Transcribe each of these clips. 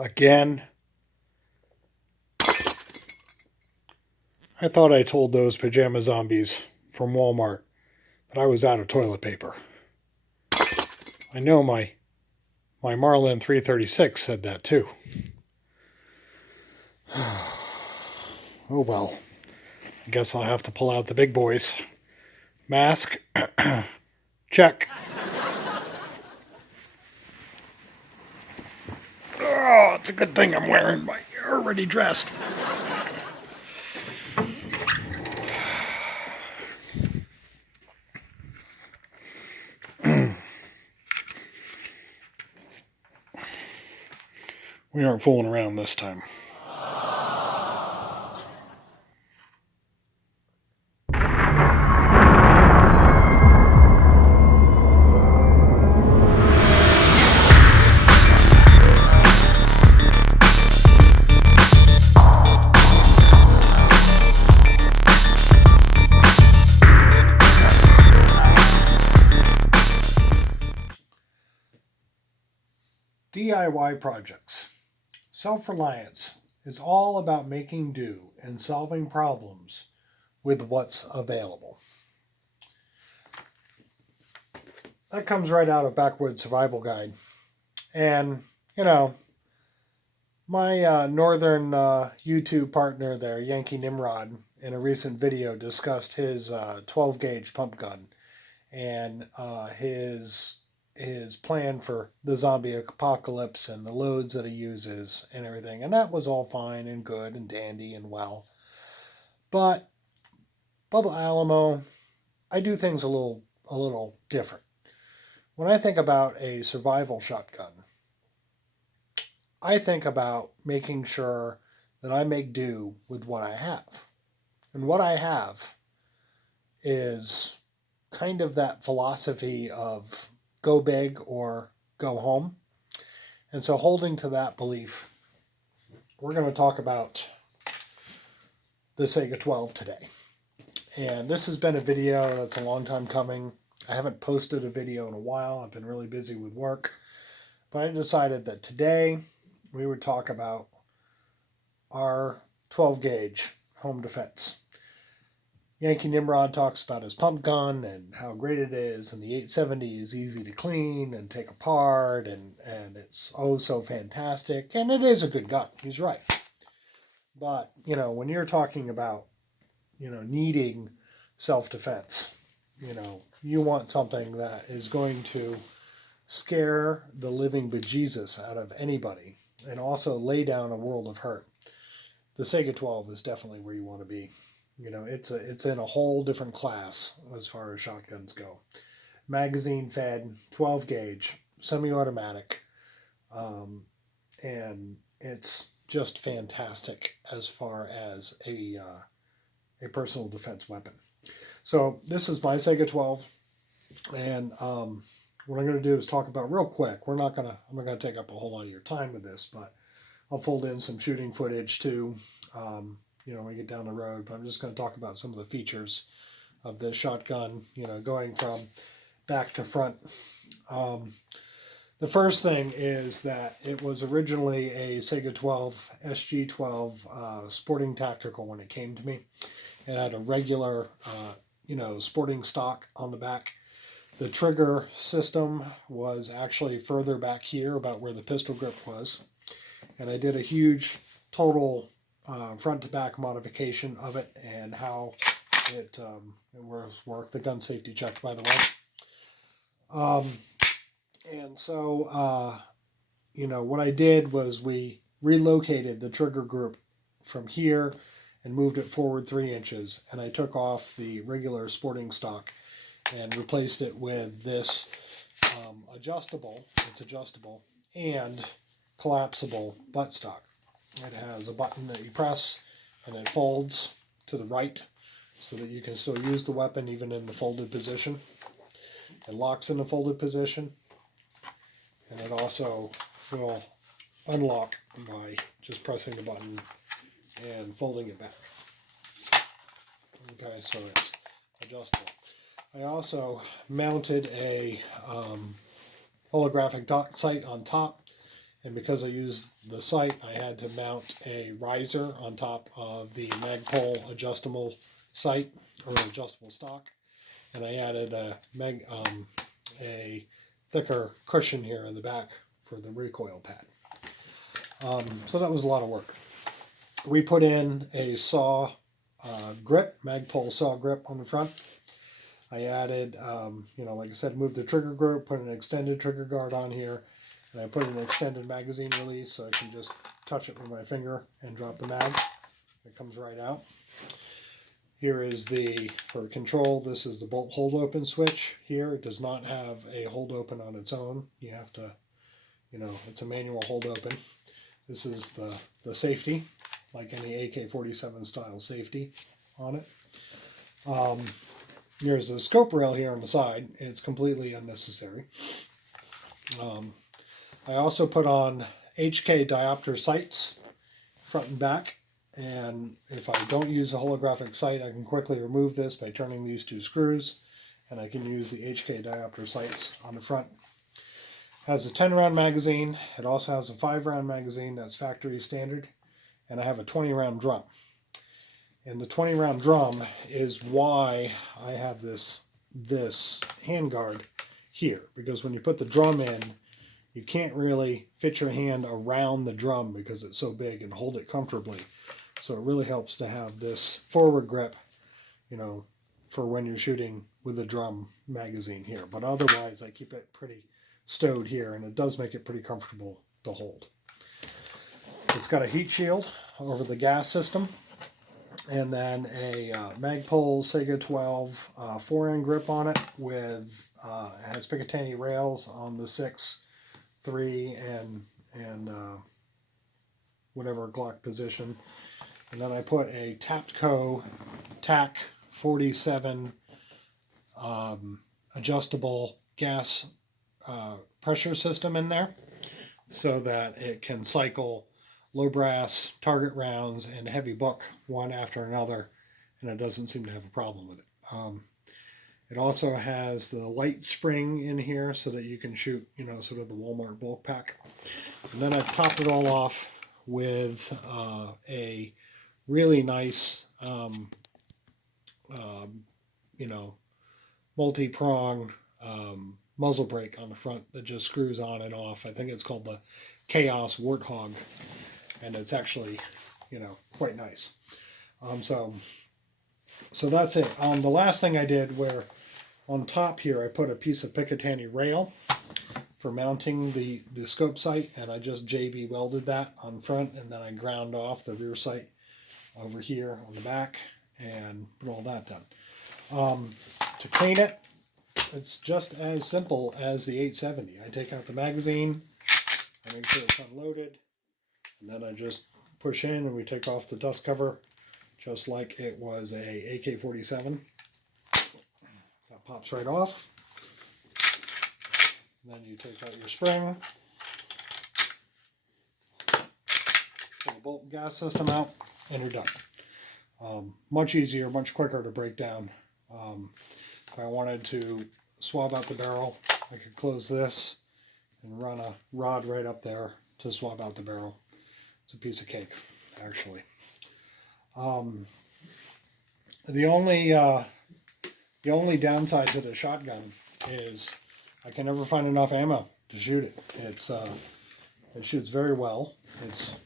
Again. I thought I told those pajama zombies from Walmart that I was out of toilet paper. I know my Marlin 336 said that too. Oh well. I guess I'll have to pull out the big boys. Mask. Check. Oh, it's a good thing I'm wearing my already dressed. We aren't fooling around this time. DIY projects. Self-reliance is all about making do and solving problems with what's available. That comes right out of Backwoods Survival Guide. And, my northern YouTube partner there, Yankee Nimrod, in a recent video discussed his 12-gauge pump gun and his plan for the zombie apocalypse and the loads that he uses and everything. And that was all fine and good and dandy and well. But Bubba Alamo, I do things a little different. When I think about a survival shotgun, I think about making sure that I make do with what I have. And what I have is kind of that philosophy of go big or go home. And so holding to that belief, we're going to talk about the Saiga 12 today. And this has been a video that's a long time coming. I haven't posted a video in a while. I've been really busy with work. But I decided that today we would talk about our 12-gauge home defense. Yankee Nimrod talks about his pump gun and how great it is, and the 870 is easy to clean and take apart, and it's oh so fantastic, and it is a good gun. He's right. But, when you're talking about, needing self-defense, you want something that is going to scare the living bejesus out of anybody and also lay down a world of hurt. The Saiga 12 is definitely where you want to be. It's in a whole different class as far as shotguns go. Magazine fed, 12 gauge, semi-automatic, and it's just fantastic as far as a personal defense weapon. So this is my Saiga 12, and what I'm going to do is talk about real quick. I'm not going to take up a whole lot of your time with this, but I'll fold in some shooting footage too. When we get down the road, but I'm just going to talk about some of the features of this shotgun, going from back to front. The first thing is that it was originally a Saiga 12 SG12 sporting tactical when it came to me. It had a regular, sporting stock on the back. The trigger system was actually further back here, about where the pistol grip was. And I did a huge total front to back modification of it and how it worked. The gun safety checked, by the way. And so, what I did was we relocated the trigger group from here and moved it forward 3 inches. And I took off the regular sporting stock and replaced it with this adjustable, it's adjustable, and collapsible buttstock. It has a button that you press and it folds to the right so that you can still use the weapon even in the folded position. It locks in the folded position, and it also will unlock by just pressing the button and folding it back. Okay, so it's adjustable. I also mounted a holographic dot sight on top and because I used the sight, I had to mount a riser on top of the Magpul adjustable sight, or adjustable stock, and I added a thicker cushion here in the back for the recoil pad. So that was a lot of work. We put in a saw grip, Magpul saw grip on the front. I added, like I said, moved the trigger group, put an extended trigger guard on here, and I put an extended magazine release so I can just touch it with my finger and drop the mag. It comes right out. Here is for control, this is the bolt hold open switch here. It does not have a hold open on its own. You have to, it's a manual hold open. This is the safety, like any AK-47 style safety on it. Here's the scope rail here on the side. It's completely unnecessary. I also put on HK diopter sights, front and back. And if I don't use a holographic sight, I can quickly remove this by turning these two screws, and I can use the HK diopter sights on the front. It has a 10-round magazine. It also has a 5-round magazine that's factory standard, and I have a 20-round drum. And the 20-round drum is why I have this handguard here, because when you put the drum in, you can't really fit your hand around the drum because it's so big and hold it comfortably. So it really helps to have this forward grip, for when you're shooting with a drum magazine here. But otherwise, I keep it pretty stowed here, and it does make it pretty comfortable to hold. It's got a heat shield over the gas system, and then a Magpul Saiga 12 4-end grip on it with it has Picatinny rails on the 6, 3, and whatever Glock position. And then I put a Tapco TAC 47 adjustable gas pressure system in there, so that it can cycle low brass target rounds and heavy book one after another, and it doesn't seem to have a problem with it. It also has the light spring in here so that you can shoot, sort of the Walmart bulk pack. And then I've topped it all off with a really nice, multi-prong muzzle brake on the front that just screws on and off. I think it's called the Chaos Warthog, and it's actually, quite nice. So that's it. The last thing I did, where on top here I put a piece of Picatinny rail for mounting the scope sight, and I just JB welded that on front, and then I ground off the rear sight over here on the back and put all that done. To clean it, it's just as simple as the 870. I take out the magazine, I make sure it's unloaded, and then I just push in and we take off the dust cover just like it was a AK-47. That pops right off. And then you take out your spring, pull the bolt and gas system out, and you're done. Much easier, much quicker to break down. If I wanted to swab out the barrel, I could close this and run a rod right up there to swab out the barrel. It's a piece of cake, actually. The only downside to the shotgun is I can never find enough ammo to shoot it. It shoots very well. It's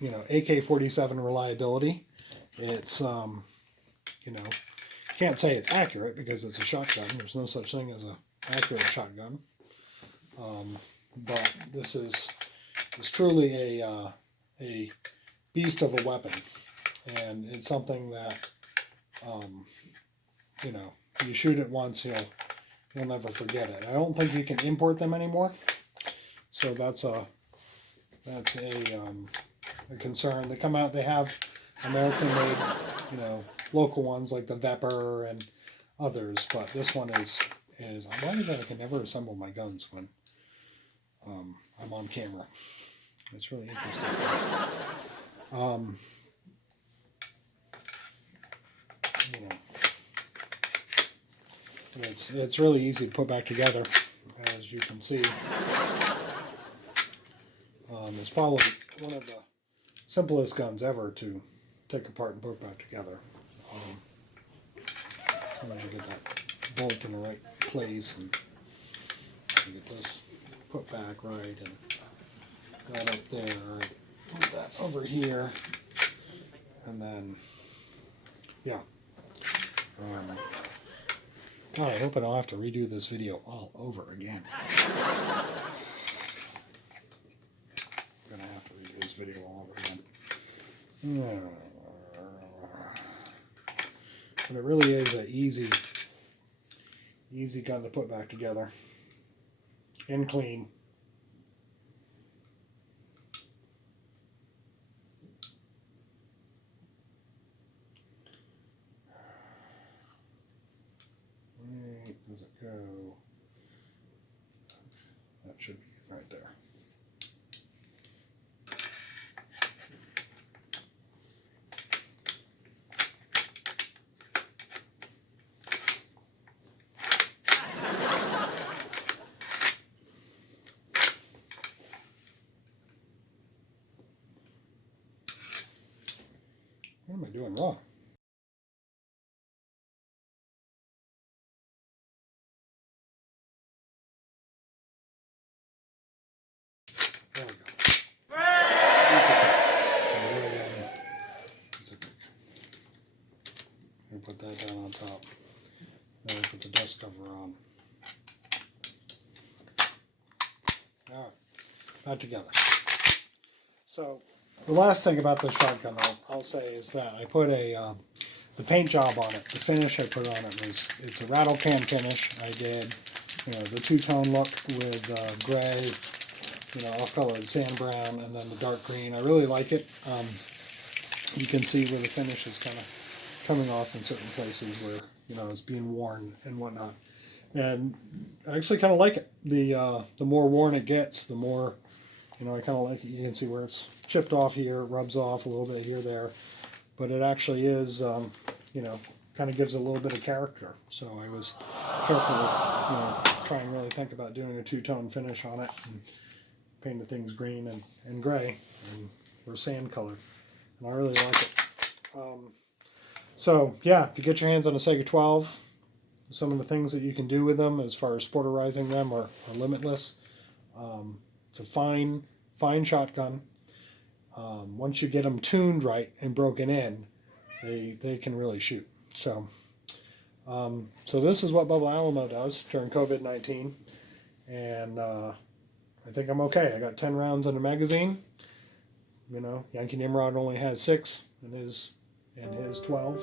AK-47 reliability. It's can't say it's accurate because it's a shotgun. There's no such thing as an accurate shotgun. But this is truly a beast of a weapon, and it's something that you shoot it once, you'll never forget it. I don't think you can import them anymore, so that's a concern. They come out. They have American-made, local ones like the Vepper and others, but this one is. Why is it I can never assemble my guns when I'm on camera? It's really interesting. It's really easy to put back together, as you can see. It's probably one of the simplest guns ever to take apart and put back together. As soon as you get that bolt in the right place and you get this put back right and that up there, put that over here, and then yeah. God, I hope I don't have to redo this video all over again. I'm gonna have to redo this video all over again. But it really is an easy gun to put back together and clean. Where does it go? That should be right there. What am I doing wrong? There we go. I'm going to put that down on top. Then we put the dust cover on. Alright, back together. So, the last thing about this shotgun I'll say is that I put the paint job on it. The finish I put on it was, it's a rattle can finish. I did, the two-tone look with gray, off-colored sand brown, and then the dark green. I really like it. You can see where the finish is kind of coming off in certain places where, it's being worn and whatnot. And I actually kind of like it. The more worn it gets, the more, I kind of like it. You can see where it's chipped off here, it rubs off a little bit here, there. But it actually is, kind of gives a little bit of character. So I was careful with, trying to really think about doing a two-tone finish on it. And painted things green and gray or sand color. And I really like it. So, yeah, if you get your hands on a Saiga 12, some of the things that you can do with them as far as sporterizing them are limitless. It's a fine shotgun. Once you get them tuned right and broken in, they can really shoot. So this is what Bubba Alamo does during COVID-19, and I think I'm okay. I got 10 rounds in a magazine. Yankee Nimrod only has 6 in his 12,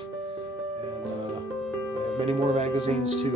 and I have many more magazines to